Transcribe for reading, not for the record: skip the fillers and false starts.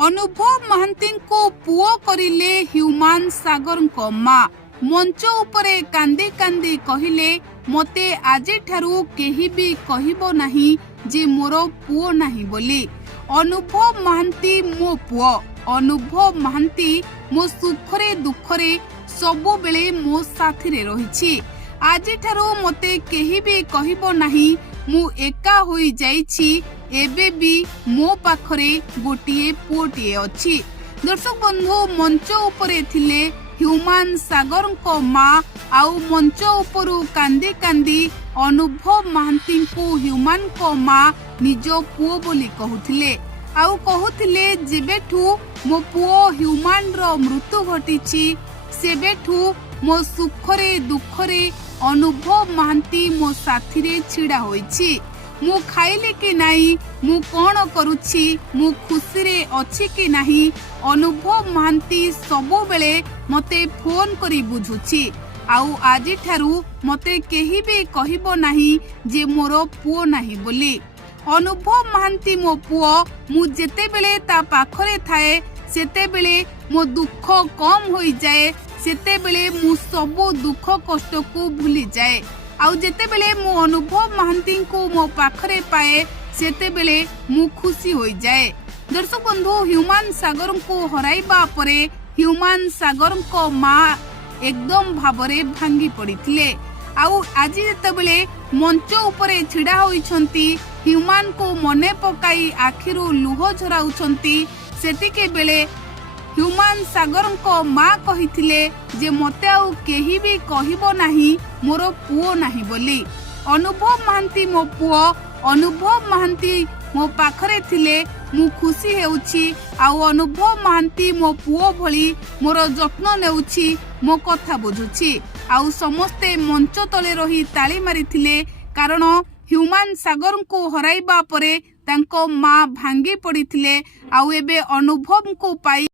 अनुभव महांती को पुओ करिले ह्यूमान सागर को माँ मंच उपरे कांदी कांदी कहिले मते आजे ठारू केही भी कहिबो नाही जे मोर पुओ नाही बोली। अनुभव महांती मो पुओ। अनुभव महांती मो सुखरे दुखरे सबु बेले मो साथी रे रहिछि। आजे ठारू मते केही भी कहिबो नाही मु एका होई जाइछि। एबे भी मो पाखरे गोटिए पुओटिए अछि। दर्शक बंधु मंच उपरे थिले ह्यूमान सागर को माँ आउ मंच उपरु कांदी कांदी अनुभव महांती को ह्यूमान को माँ निज पुओ बोली कहूथिले। आउ कहूथिले जेबेठू मो पुओ ह्यूमान रो मृत्यु घटिछि सेबेठू मो सुखरे दुखरे अनुभव महांती मो साथी रे छिड़ा होइछि। मु खाइले कि नाही, मु कोन करूछि, मु खुशी रे अछि कि नाही, अनुभव महांती सबु बेले मते फोन करी बुझुछि। आउ आजि ठारू मते केही भी कहिबो नाही जे मोर पुओ नाही बोली। अनुभव महांती मो पुओ मु जेते बेले ता पाखरे थाए सेते बेले मो दुख कम होई जाए। सेते बेले मु सबु दुख कष्ट को भूली जाए। आउ जेते बेले मु अनुभव महांती को मो पाखरे पाए सेते बेले मु खुशी होई जाए। दर्शक बंधु ह्यूमान सागर को हराइबा परे ह्यूमान सागर को माँ एकदम भावरे भांगी पड़िथिले। आउ आजि जेते बेले मंच उपरे छिड़ा होइछंती ह्यूमान को मने पकाई आखिरु लुह झराउछंती सेतिके बेले ह्यूमान सागर को माँ कहिथिले जे मते आउ केही भी कहिबो नाही मोर पुओ नाही बोली। अनुभव महांती मो पुओ। अनुभव महांती मो पाखरे थिले मु खुशी हेउछि। आउ अनुभव महांती मो पुओ भली मोर जत्न नेउछि, मो कथा बुझुछि। आउ समस्ते मंच तले रही ताली मारिथिले कारण ह्यूमान सागर को हराइबा परे तांको माँ भांगी पड़िथिले। आउ एबे अनुभव को पाई